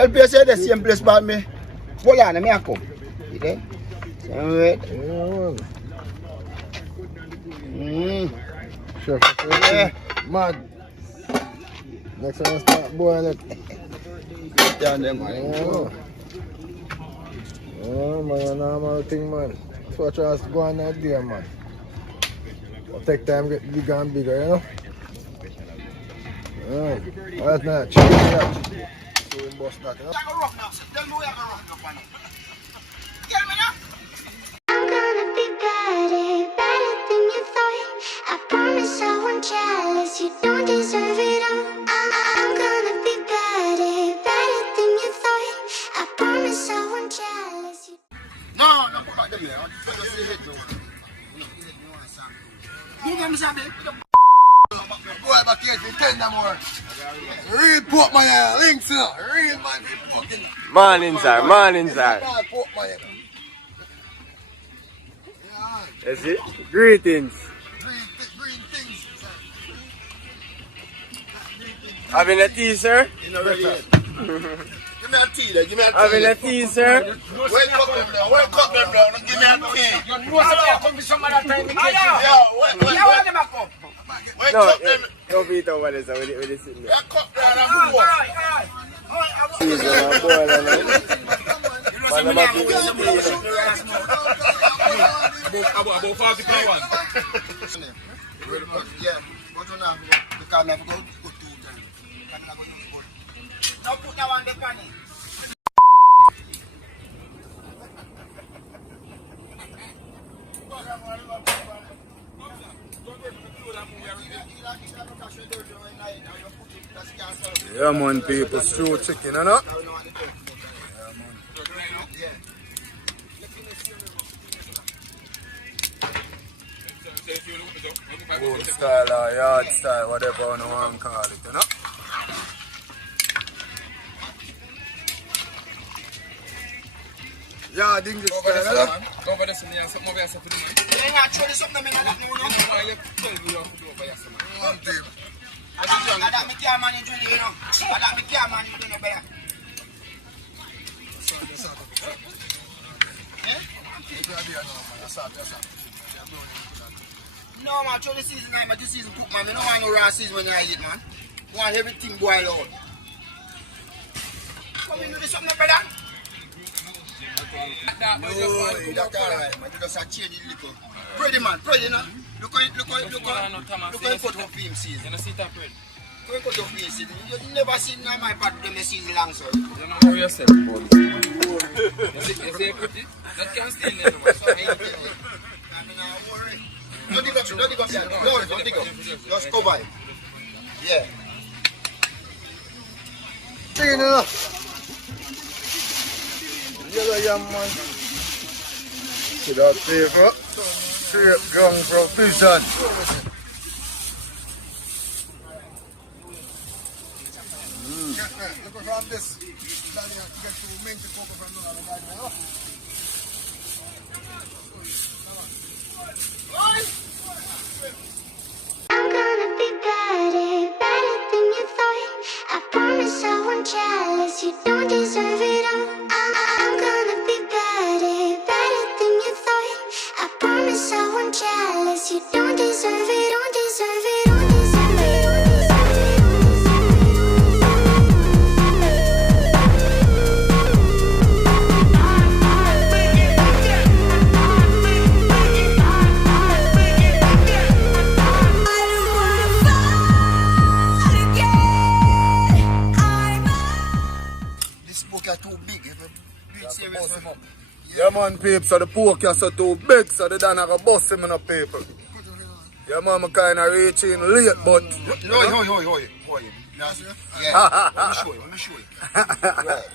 tell people say the same place about me. Hold on, let me come. You there? Same way. Sure, yeah. Mad. Next one start boy look. Down there, man. Oh man, normal thing man. That's what you have to go on that day man. It'll take time to get bigger and bigger, you know? Alright. That's not cheap that. So we bust that, you know? Tell me where you can run up on. Tell me now. I'm gonna be better, better than you thought. I promise I won't jealous, you don't deserve it all. I'm gonna be better, better than you thought. I promise I won't jealous. No, put back them there. Just the head, you get me something? Boy, back here, you tell them more. Real pork my links, now. Real man, fucking. Morning, sir. Morning, sir. Pork my That's it. Greetings. green things. Having a tea, sir? You know, ready yet. Give me a tea there, give me a tea. Having a tea, sir? Wake up them now, give me a tea. You know I come to some other time. Yo, Wake them up. wake No, up them. don't beat over there, sir. With it sitting there. Wake up there and I'm poor. Cheese and a boil and all. Man, I'm happy with the tea. About 40 pounds. Yeah, go to now, because I have to go to 2 times. Now put that one the pan in. Yeah, man, people, stew chicken, you know? Old style or yard style, whatever you want to call it, you know? Yeah, English style, you know? Go over there, something else for the man. You ain't got to throw this up now, I don't know. Why you tell me you have to do over here, man? One thing. I don't make your money do it, you know. I don't make your money do it better. No, man, through the season, man, this season cook, man. I don't want no raw season when I eat, man. I want everything boiled out. Come in, do this something better. No, that's alright, man. You just change it a little. Pretty, man, pretty, you know. Look how you cut off him season. You know, sit up, Fred. Look how you cut off him season. You never seen my part of them season long, sir. You don't know yourself, boy. You see, pretty? That can't stay in there, no man. Don't dig up, no, don't dig up. Just cover it. Yeah. Chicken, you know? Yellow yam, man. See that paper? Straight ground provision. Look from this. Get to make the cocoa from the other side now. I'm gonna be better, better than you thought. I promise I won't jealous, you don't deserve it all. I'm gonna be better, better than you thought. I promise I won't jealous, you don't deserve it, don't deserve it, don't deserve it, don't Too big, if a big serious one. Yeah, man, people, so the pork is so too big, so they don't have a bust him in the paper. Yeah, man, I'm kind of reaching late, but... Hoi. Yeah, let me show you. Right.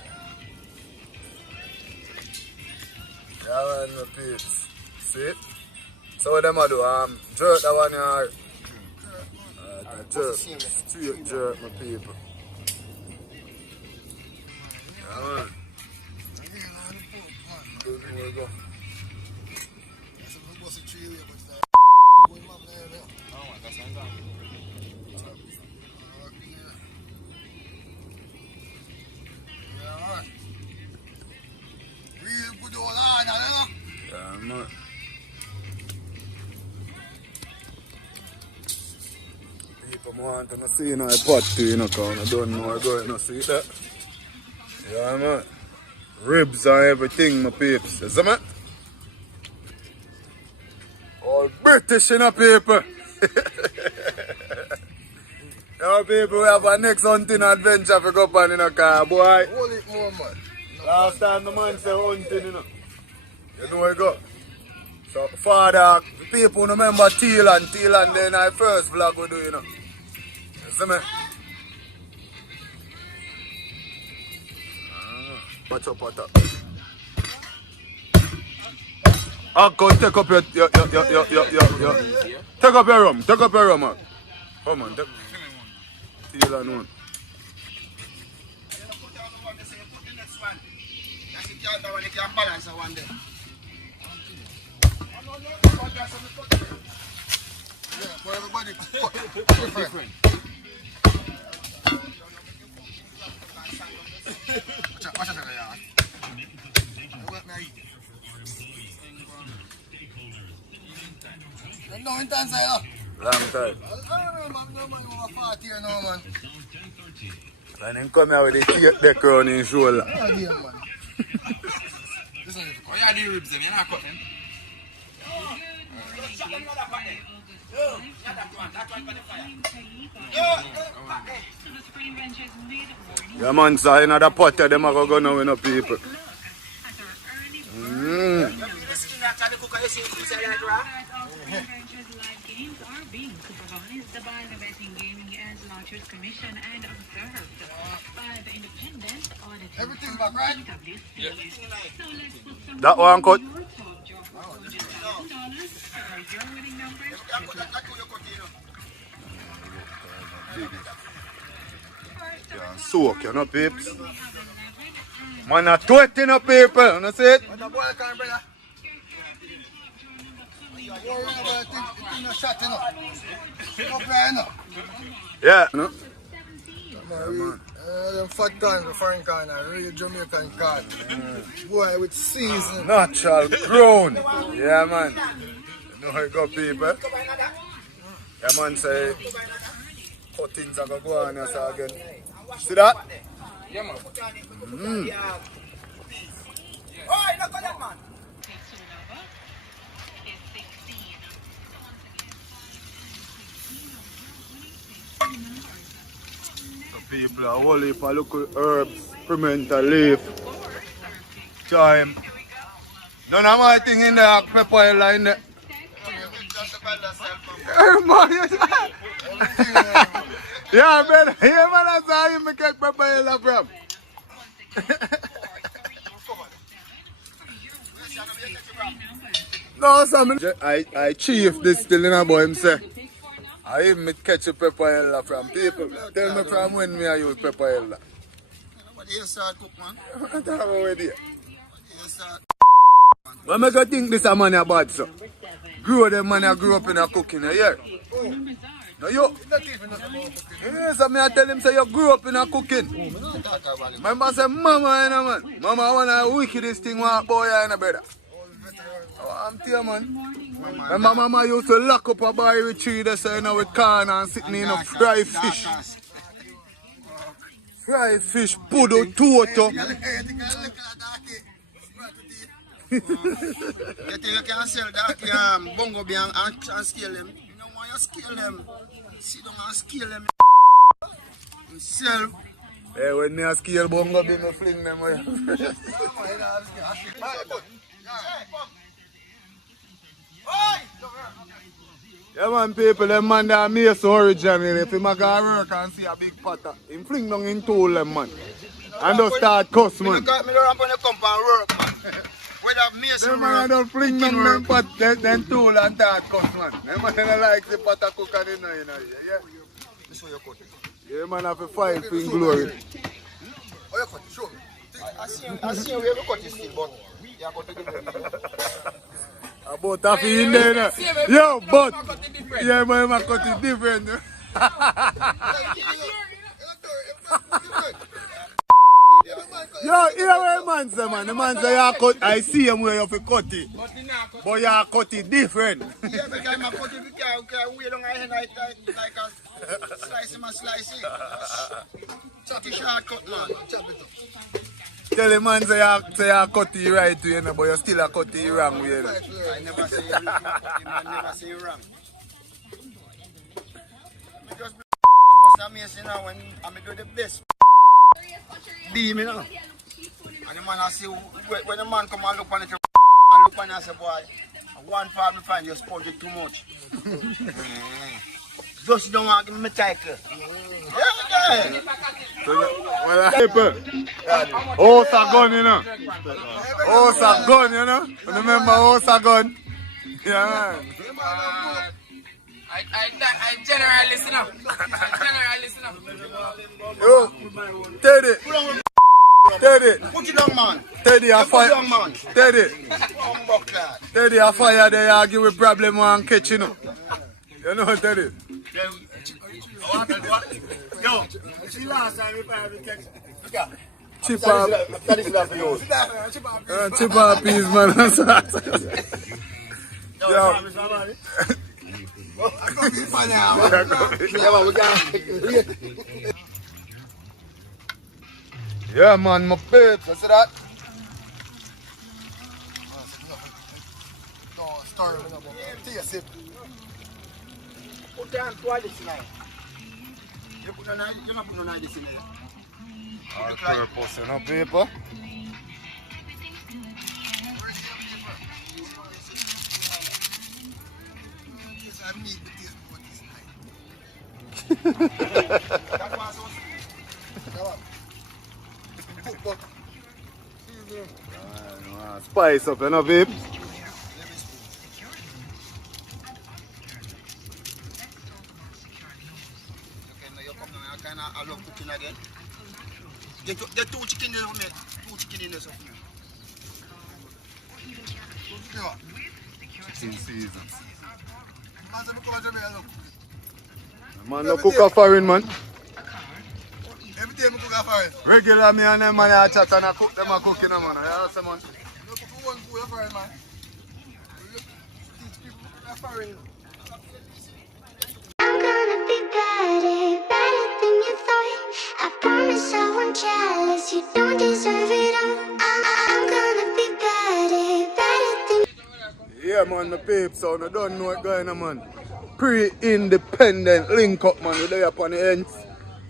Yeah, man, my peeps. See? So what them I do? Jerk that one here. Jerk. Straight jerk, my people. Yeah, man. Good more go. I want to see you know, a pot too, you know, because I don't know what's going on. See that? Yeah, man. Ribs and everything, my peeps. You see, man? All British, you know, people. Now, people, we have our next hunting adventure for go on in a car, boy. Hold it more, man. Last time the man said hunting, you know. You know where you go. So, father, the people remember Teal then our first vlog we do, you know. You see me? Watch up, watch up. Uncle, take up your take up your rum, man. Come on, take Teal and one. You can balance one day. Yeah, for everybody. Different. Watch out, yeah. No intense, Long time. I remember, man, over 40 years now, man. And then come here with the cake deck around his shoulder. Yeah, man. Listen, why are the ribs them? You're not cutting them. Yeah, man, so another pot of them are going to win up people. Everything's back, right? That one cut. Yeah, soak, you know, peeps. Man, a 20, you know, people, you know, see it? What the boy can, brother? You're worried about it, not shot, you know. Up there, you know. Yeah. No? Them fat cans, the foreign can, really Jamaican can. Boy, with season. Natural grown. Yeah, man. You know how you go, people. Yeah, man, say, cuttings are going to go on here, so again. See that? Yeah, man. People, a whole heap of local herbs, pimento leaf, thyme. None of my thing in there, pepper oil in there. Yeah, man, yeah, man, that's how you make pepper oil from. No, Sam, I chief this still in a boy, him say. I even catch a pepper oil from people. Tell me from when me I use pepper oil. What do you start cook, man? What are we with you? You start. What make you think this a man a bad, sir? Grow them man a grew up in a cooking, you hear? No, you. Yes, I tell him say you grew up in a cooking. Remember say mama, you know, man. Mama want to wickedest thing want boy in a brother. Oh, I'm telling you, man. Remember mama used to lock up a boy with tree there, so you know, with corn and sitting in a fried fish. Fried fish, puddle, toto. You think you can sell that bongo bean and scale them? You don't want to scale them. Sit down and scale them. You sell. Hey, when me scale bongo bean, I fling them away. Yeah, man, people, them man that made so originally. If him a go work and see a big potter, him fling down in tool them, man. And just start cuss, man. Me don't ramp on the compound work, man. Whether mason Them man don't fling down them pot, then tool and start cuss, man. Them man don't like the potter cook and you know, yeah? This way you cut it. Yeah, man, have to fight for him glory. Oh, you cut it, show me. I see you where you cut it still, but you cut it different. About half in there, yo, but yeah, man, I cut it different. Yo, here where man say, man. The man say you cut. I see him where you have to cut it, but you cut it different. Yeah, because I cut it because we don't have like Slice him and slice it. Chop it shortcut, man. Chop it up. Tell the man say you cut it right way, you know, but you still a cut it wrong way. You know. I never say you wrong. I never say you wrong. I just what's amazing now when I do the best. Beam, you know. And the man I see when the man come and look on it and look on it and say, boy, one part me find you sponge it too much. Just don't want to give me a title. Yeah. Well, people, horse a gun, you know. Horse a gun, you know. You remember horse a gun? Yeah, man. I generally listen up. Yo, Teddy. Teddy. Put it down, man. Teddy, I fire. Put it down, man. Teddy. Buckler. Teddy, I fire. They argue with problem and catch, you know. You know, Teddy. Yo, see last time we probably catch. Chip up. Chip up, peas, man. Yo. Yeah, man, my babes, you see that? Put down twice now. You're not putting on this in there. All purpose, you know, people. Spice up, you know, babe. I love cooking again. Get 2 chicken in there, mate. 2 chicken in there. Chicken season. Man, no cook a foreign, man. Every day I cook a foreign. Regular me and them man I chat and I cook them a cooking, man. You see, man. You cook one food a foreign, man. Teach people a foreign. I'm gonna be better, better than you thought. I promise I won't jealous, you don't deserve it all. I'm gonna be better, better than Yeah, man, the peeps, so I don't know what's going on, man. Pre-independent link up, man. We're there upon the ends.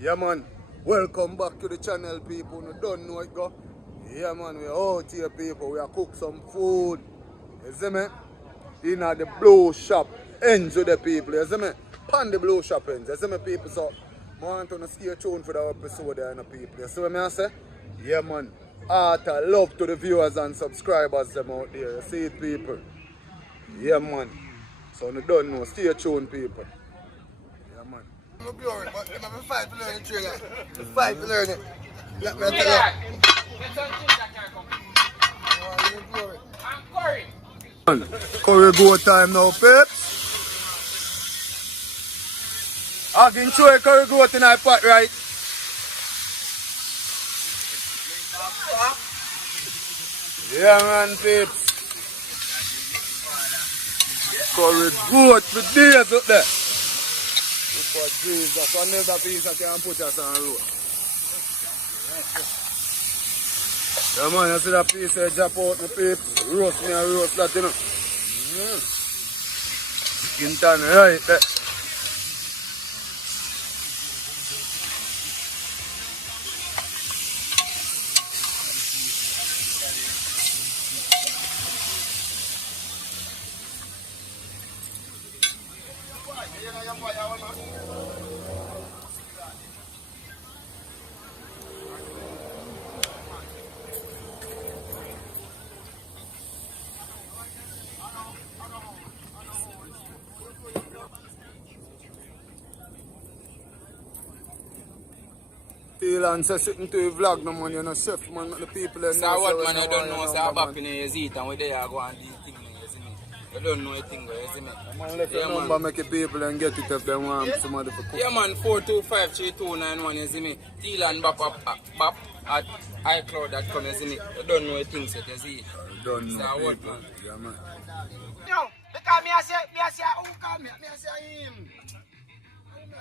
Yeah, man. Welcome back to the channel, people. You don't know it go. Yeah, man, we're out here, people. We are cook some food. You see me? In the blow shop ends with the people. You see me? Pan the blow shop ends. You see me, people? So, I want to stay tuned for the episode there, people. You see what I say? Yeah, man. Heart of love to the viewers and subscribers them out there. You see it, people? Yeah, man. So, you don't know. Stay tuned, people. Yeah, man. I'm glory, but I'm fight to learn the trailer. Fight to learn it. Let me tell you. Get some things that can come. I'm curry. Curry go time now, peeps. I can show you curry go tonight, pot, right? Yeah, man, peeps. Curry goat for days up there. For Jesus, another piece I can put us on road. Yeah, man, you see that piece I drop out the peeps. Roast me and roast that, you know. Chicken tan right there. Feel and say something to your vlog, no man, you know, chef, man, the people that So what, man, you don't know, so I'm happy you see it and we there go and do things, you see me. You don't know a thing, you see me. Man, let your number make your people and get it if they want somebody to cook. Yeah, man, 4253291, you see me. Teal bap at iCloud.com, you see me. You don't know a thing, so you see it. You don't know So what, people. man? Yeah, man. No, because me I say, who call me? Me I say him.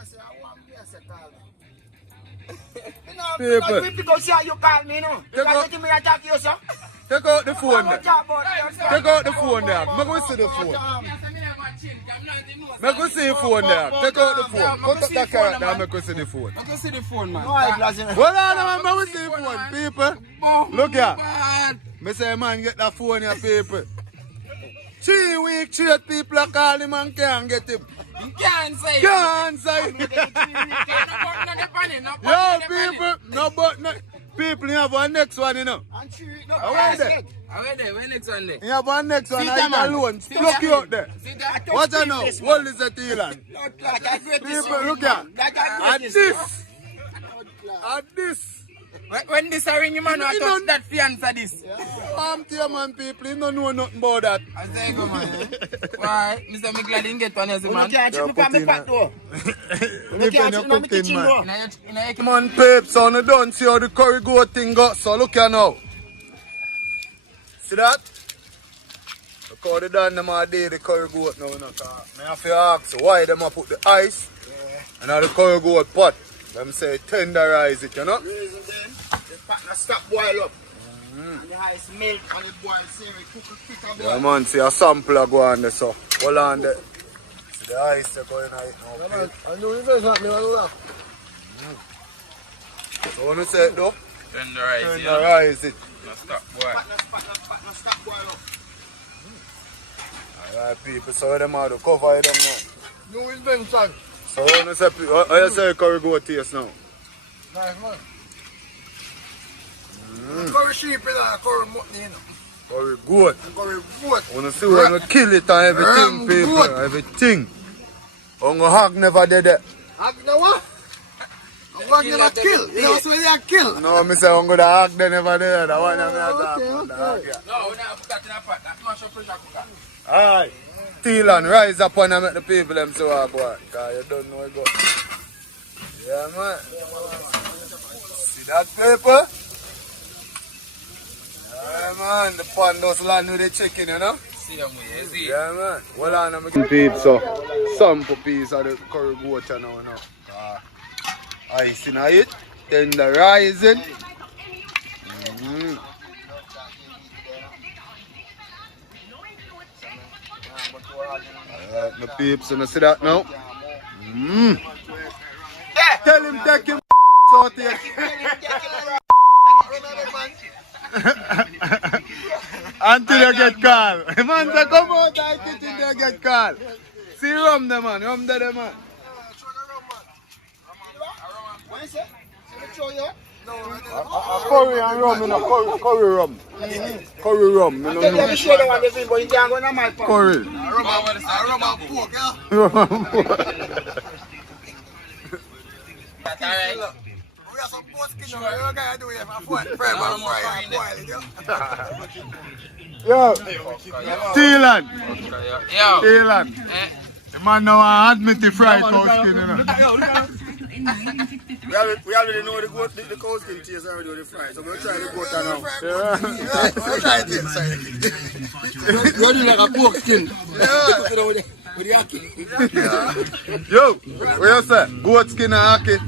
say, I want me to call me. People. People say you call me, no. Because you think me attack you, sir? Take out the phone there. Take out the phone there. Make we see the phone. Make we see the phone there. Take out the phone. Cut up that carrot there and make we see the phone. Make you see the phone, man. Hold on, man. Make we see the phone, people. Look here. Me say, man, get that phone here, people. 3 weeks straight, people are calling him and can't get him. You can't say it. Can't say it. Yo, people, no button. People, you have one next one, you know. Where there? Where next one there? You have one next one, I alone. Look you out there. What you know? What is the Thailand? People, look here. And this. And this. When this a ring, you man, I touch that fiance this. I'm here, man, people. You don't know nothing about that. I say, go, man. Why? Mr. McGlad didn't get one as a man. Look at your cooking, man. Man, papes, so you don't see how the curry goat thing got. So look here now. See that? Look how they done them all day, the curry goat now. I have to ask why them put the ice and now the curry goat pot. Them say tenderize it, you know? Reason then, the partner stop boil up. And the ice melt and it boil same, it cook quick and boil. Yeah, man, see a sample go on there, so. Hold on there. See the ice they go in it now. I know you guys want me to laugh. So when you say it though? Tenderize it. Tenderize it. No stop boil. Partner stop boil up. Alright, people, so them have to cover it now. No invention. So when you say, how you say curry goat taste now? Nice, man. Curry sheep in there, curry mutton in there. Curry goat. Curry goat. When you see when you kill it and everything, people, everything. Uncle Hag never did it. Hag the what? Hag never kill. You know, so they kill. No, I say Uncle the Hag they never did it. That one I'm not talking about. The Hag, yeah. No, we don't put that in a pot. That's not your pressure cooker. Alright. Thielen, rise up and make the people them so hard, boy. Because you don't know it go. Yeah, man. See that, people? Yeah, man. The pan does land with the chicken, you know? See them with you, see? Yeah, man. Well, I'm going to peep, so some piece of the curry goat, you know. Ice in it, tenderizing. Alright, my peeps, you see that now? Tell him take him out here. Until you get called. Man, say come out and get in there get called. See rum there, man. Rum there, man. What is it? Show you? Curry and rum, you know. Curry rum. Curry rum. You know. Let me show you what they think, but you can't go in my pot. Curry. Rum and pork, yeah? Rum and pork. That's alright. We have some pork skin now. You gotta do it for fry and boil it, yeah? Yo. Thielen. Yo. Thielen. The man now admit the fried cow skin, you know. We already know the cow skin taste already with the fry, so we'll try the goat now. We'll try it inside. We're doing like a pork skin. With the ackee. Yo, what you say? Goat skin and ackee?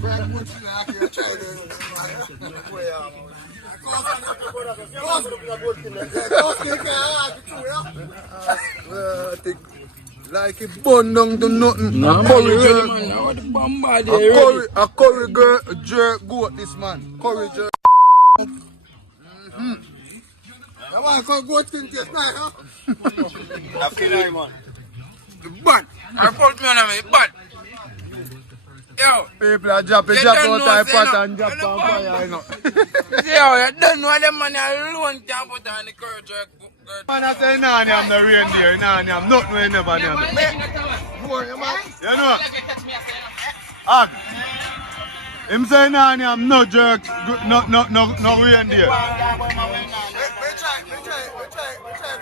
I think like it burn down to nothing. No, a curry jerk. A curry jerk goat this man. Curry jerk. You want to goat skin taste nice, huh? That's the man. The bun. I put me on me, but yo, People are drop out of pot and drop on fire, you know. yo, you don't know them man alone can put on the curry jerk. Man, I say, nah, I'm the reindeer, nah, I'm not doing never, Yeah, nah. man. You know? Ag. Him say, nah, I'm no jerk, no reindeer. We try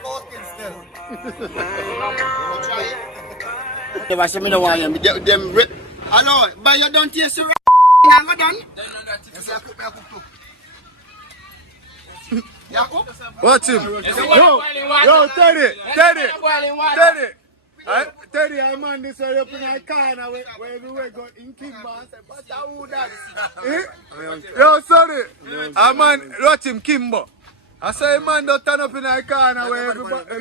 goat skin still. They was saying, I don't want them rip. Hello, but you don't taste the now go done. Watch him. Yo, Teddy. Teddy, I man this way up in the corner where everywhere go in Kimber and say, but who that? Yo, sorry. I man, watch him Kimber. I say, man, don't turn up in the corner where everybody.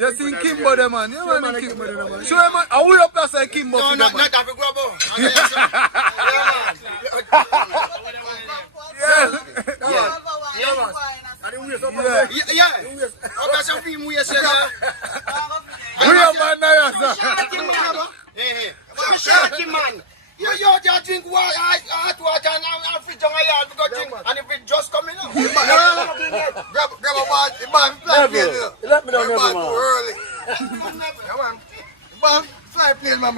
You see Kimber, the man. You man, Kimber. Sure, man. I will up there say Kimber. No, not that we go about. Yeah. Okay, some film we say that. We are man now, sir. Hey. Man. You just drink water, hot water and fridge on my yard because drink and if it just coming up. Grab a ball, the man fly plane. Let me know, too early. Come on. Man, fly plane, man,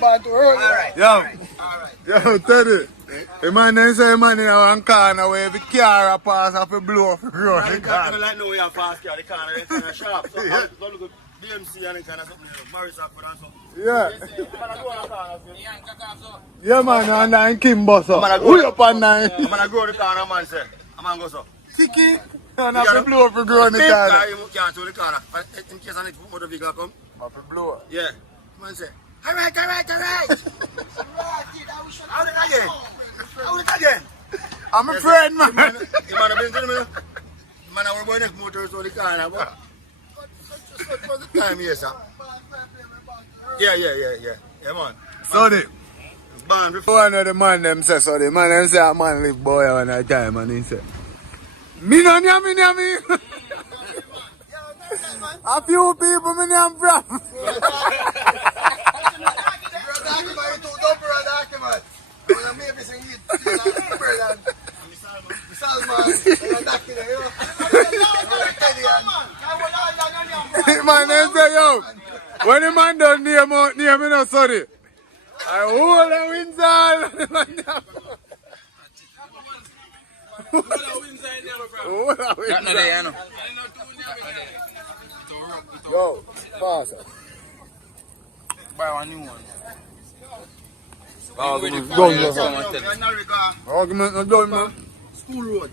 ball too early. Yo, Teddy. The man then say, man, in one corner where every car pass off a blow off the road. I don't like no way I fast car, the corner, it's kind of sharp. So I look at DMC and kind of something, Morris up and something. Yeah. Yeah, man, and then Kimber, so. Who up on nine? I'm going to go to the corner, man, say. I'm going to go, so. Tiki. And have to blow up a grow in the corner. You can't do the corner. In case I need to put motor vehicle come. Have to blow up. Yeah. Man say, all right. How did it again? I'm a friend, man. The man have been telling me, the man have been next motor to the corner, but just for the time, yes, sir. Yeah, man. So the Born before. one of the man them say, so the man them say a man live boy on that time and he say, me no nyami. A few people me nyam from. Man them say, yo, when the man done near me no sorry. I hold the wins all. Yo, pass it. Buy one new one. Argument no done, man. School road.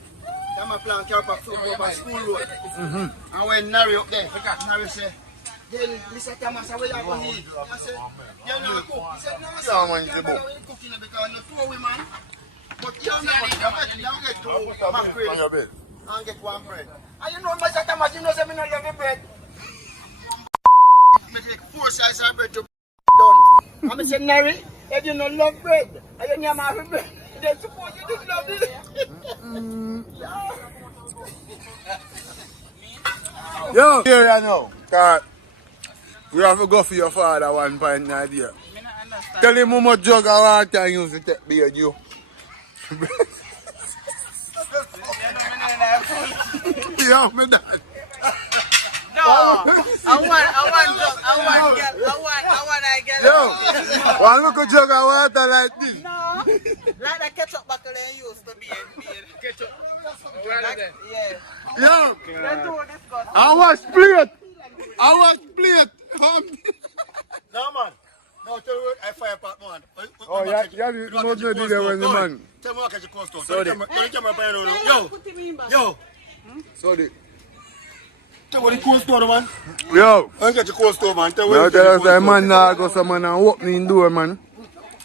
Them a plan car park over school road. And when Nari up there, Nari say, then Mr. Thomas, where you going to eat? I said, you're not cook. He said, no, sir. Yeah, man, You're not cooking because you're two women. But you're not get two mackerel and get one bread. And you know, Mr. Thomas, you know, say me not love the bread. Me take 4 slices of bread to done. And I said, Nari, if you don't love bread, and you don't have bread, then suppose you didn't love it. Yo, here I know. Cause we have to go for your father one point idea. Tell him how much jug of water you use to take beer you. Yo, me dad. No, I want to get Yo, one look at jug of water like this. No, like the ketchup bottle they used to be ketchup. Yeah. Yo, That's too disgusting. I was plate. No, man. No, tell you I fire part, man. Oh, yeah, no do that when the man. Tell me what catch a cold stone. Sorry. Yo. Sorry. Tell me what the cold stone, man. Yo. I catch a cold stone, man. Tell me Now what tell us that man now go some man and opening door, man.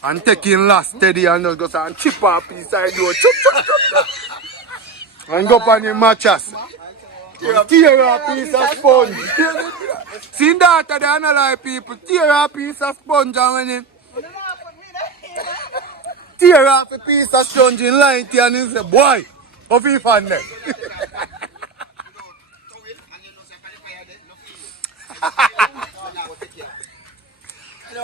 And taking last steady and just go some chip up inside door. Chup. And go up on your mattress. Tear a piece of sponge. See that they analyze people. Tear a piece of sponge and when him tear off a piece of sponge in line to and he say, boy, how you find them? You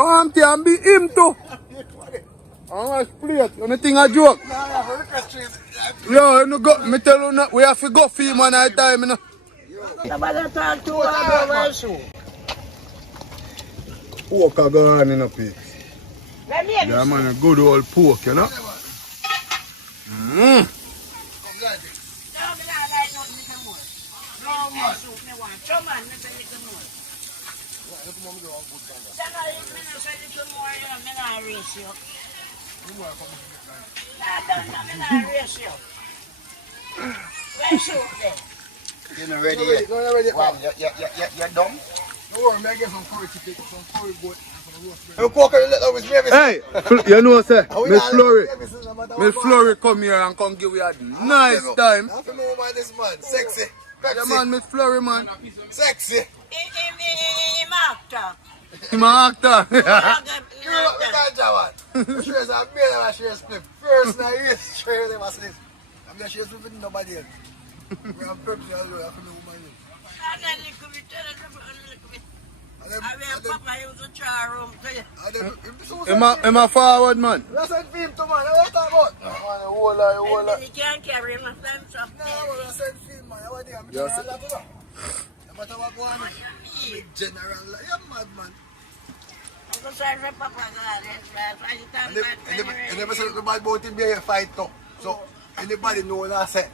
want to be him too? I want to play it. Anything a joke? Yo, you know, me tell you now, we have to go for him one at a time. You know? Pork a go on in a piece. Yeah, man, a good old pork, you know? You know ready yet? Wow, you're dumb? Don't worry, man, I get some curry chicken, some curry goat, and some roast beef. You cook it, let us baby. Hey, you know, sir, Oh, Miss yeah, Flurry. baby, so no matter Miss what, Flurry come here and come give you a nice time. I have to know about this man. Sexy. Yeah, man, Miss Flurry, man. Sexy. He's my actor. Girl, up with that Jawan. She is a male and she is split. First night, yes, she is a slip. I'm not sure she's with nobody else. We're on purpose, I have to know woman. Am I forward, man? That's a film to man. What are you talking about? You can't carry him a fence up. No, I send film, man. What are you doing? I'm not know. No matter what going on. Big general. You're mad, man. And never said the bad about him being a fight, though. So, anybody know what I say?